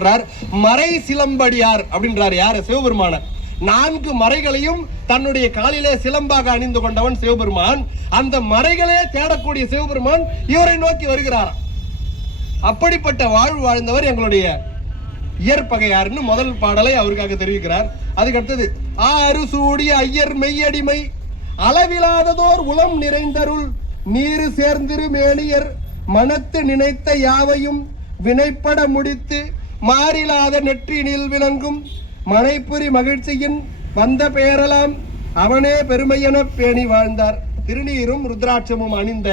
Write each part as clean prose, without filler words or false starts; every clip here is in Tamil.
சொல்றார். மறை சிலம்படியார் அப்படின்றார். யாரு? சிவபெருமான. 4 மறைகளையும் தன்னுடைய காலிலே சிலம்பாக அணிந்து கொண்டவன் சிவபெருமான். அந்த மறைகளே தேடக்கூடிய சிவபெருமான் இவரை நோக்கி வருகிறார். அப்படிப்பட்ட வாழ்வு வாழ்ந்தவர் எங்களுடைய இயற்பகையார்னு முதல் பாடலை அவருக்காக தெரிவிக்கிறார். அதுக்கு அடுத்தது, ஆறு சூடிய ஐயர் மெய்யடிமை அளவிலாததோர் உளம் நிறைந்தருள் நீரு சேர்ந்திரு மேனியர் மனத்து நினைத்த யாவையும் வினைப்பட முடித்து மாறிலாத நெற்றினில் விளங்கும் மனைப்புரி மகிழ்ச்சியின் வந்த பெயரெல்லாம் அவனே பெருமையென பேணி வாழ்ந்தார். திருநீரும் ருத்ராட்சமும் அணிந்த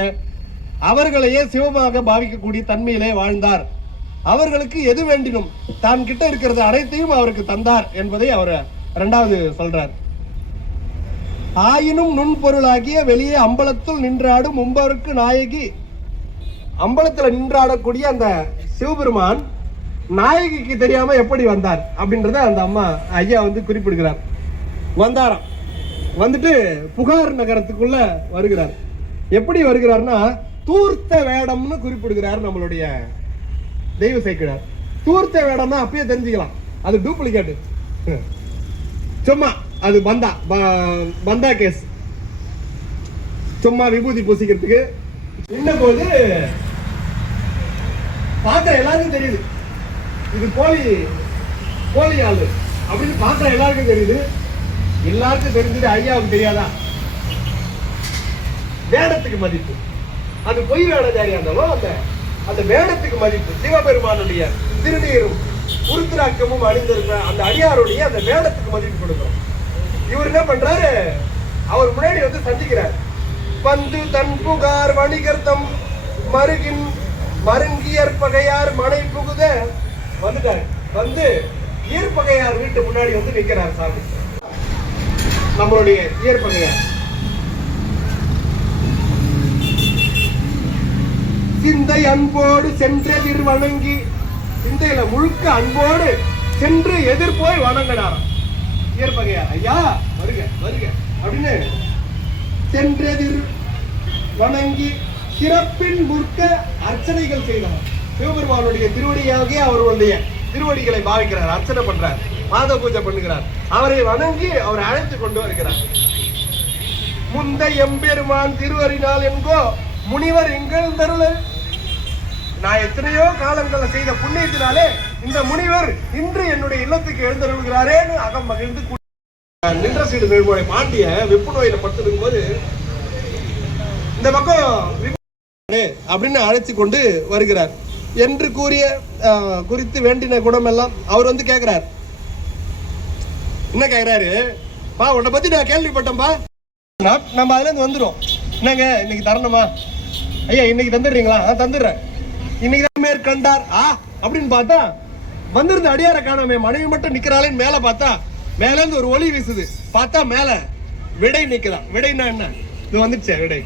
அவர்களையே சிவமாக பாவிக்கக்கூடிய தன்மையிலே வாழ்ந்தார். அவர்களுக்கு எது வேண்டினும் தான் கிட்ட இருக்கிறது அனைத்தையும் அவருக்கு தந்தார் என்பதை அவர் 2வது சொல்றார். ஆயினும் நுண்பொருளாகிய வெளியே அம்பலத்துள் நின்றாடும் மும்பருக்கு நாயகி. அம்பலத்துல நின்றாடக்கூடிய அந்த சிவபெருமான் நாயகிக்கு தெரியாம எப்படி வந்தார் அப்படின்றத அந்த அம்மா ஐயா குறிப்பிடுகிறார். வந்தாராம். வந்துட்டு புகார் நகரத்துக்குள்ள வருகிறார். எப்படி வருகிறார்னா தூர்த்த வேடம்னு குறிப்பிடுகிறார் நம்மளுடைய தெய்வ சேக்கிழார். தூர்த்த வேடம்னா அப்பயே தெரிஞ்சுக்கலாம், அது டூப்ளிகேட், சும்மா அது பந்தா கேஸ், சும்மா விபூதி பூசிக்கிறதுக்கு. இன்னும் போது பார்க்கிற எல்லாருக்கும் தெரியுது இது போலி ஆளு அப்படின்னு பார்க்கிற எல்லாருக்கும் தெரியுது. எல்லாருக்கும் தெரிஞ்சது, ஐயாவுக்கு தெரியாதா? வேடத்துக்கு மதிப்பு. அது பொய் வேடதாரியா இருந்தாலும் அந்த வேடத்துக்கு மதிப்பு. சிவபெருமானுடைய திருநீரும் உருத்திராக்கமும் அணிந்திருக்கிற அந்த அடியாருடைய அந்த வேடத்துக்கு மதிப்பு கொடுக்கிறோம். இவர் என்ன பண்றாரு? அவர் முன்னாடி சந்திக்கிறார். வந்து தன் புகார் வணிகர்த்தம் மருகின் மருங்கியர் பகையார் மனை புகுத வந்துட்டாரு. வந்து ஈர்ப்பகையார் வீட்டு முன்னாடி நிற்கிறார் சாமி. நம்மளுடைய ஈர்ப்பகையார் சிந்தை அன்போடு சென்றெதிர் வணங்கி, சிந்தையில முழுக்க அன்போடு சென்று எதிர் போய் வணங்கினாராம் ஈர்ப்பகையார். ஐயா வருக வருக அப்படின்னு சென்றெதிர் வணங்கி சிறப்பின் முற்க அர்ச்சனைகள் செய்தார். சிவபெருமானுடைய திருவடியாக அவர்களுடைய திருவடிகளை பாவிக்கிறார், அர்ச்சனை பண்றார், பாத பூஜை பண்ணுகிறார். அவரை வணங்கி அவரை அழைத்து கொண்டு வருகிறார். முந்த எம்பெருமான் திருவரினால் என்கோ முனிவர் எங்கள் தருளர். நான் எத்தனையோ காலங்களை செய்த புண்ணியத்தினாலே இந்த முனிவர் இன்று என்னுடைய இல்லத்துக்கு எழுந்தருள்கிறாரேன்னு அகம் மகிழ்ந்து நின்ற சீடு வேள்மொழி பாண்டிய வெப்பு நோயில படுத்திருக்கும் போது இந்த பக்கம் அப்படின்னு அழைத்து கொண்டு வருகிறார் என்று குறித்து வேண்டின குணம் எல்லாம் அவர் கேட்கிறார். என்ன கேட்கிறாரு? பா உன்னை பத்தி நான் கேள்விப்பட்டேன்பா, நம்ம அதுல இருந்து வந்துடும். என்னங்க இன்னைக்கு தரணுமா? ஐயா இன்னைக்கு தந்துடுறீங்களா? தந்துடுறேன். இன்னைக்கு தான் மேற்கண்டார் அப்படின்னு பார்த்தா வந்திருந்த அடியார காணாமே, மனைவி மட்டும் நிக்கிறாளேன்னு மேல பார்த்தா மேல இருந்து ஒரு ஒளி வீசுது. பார்த்தா மேல விடை நிக்குதான். விடைன்னா என்ன? இது வந்துடுச்சே விடை.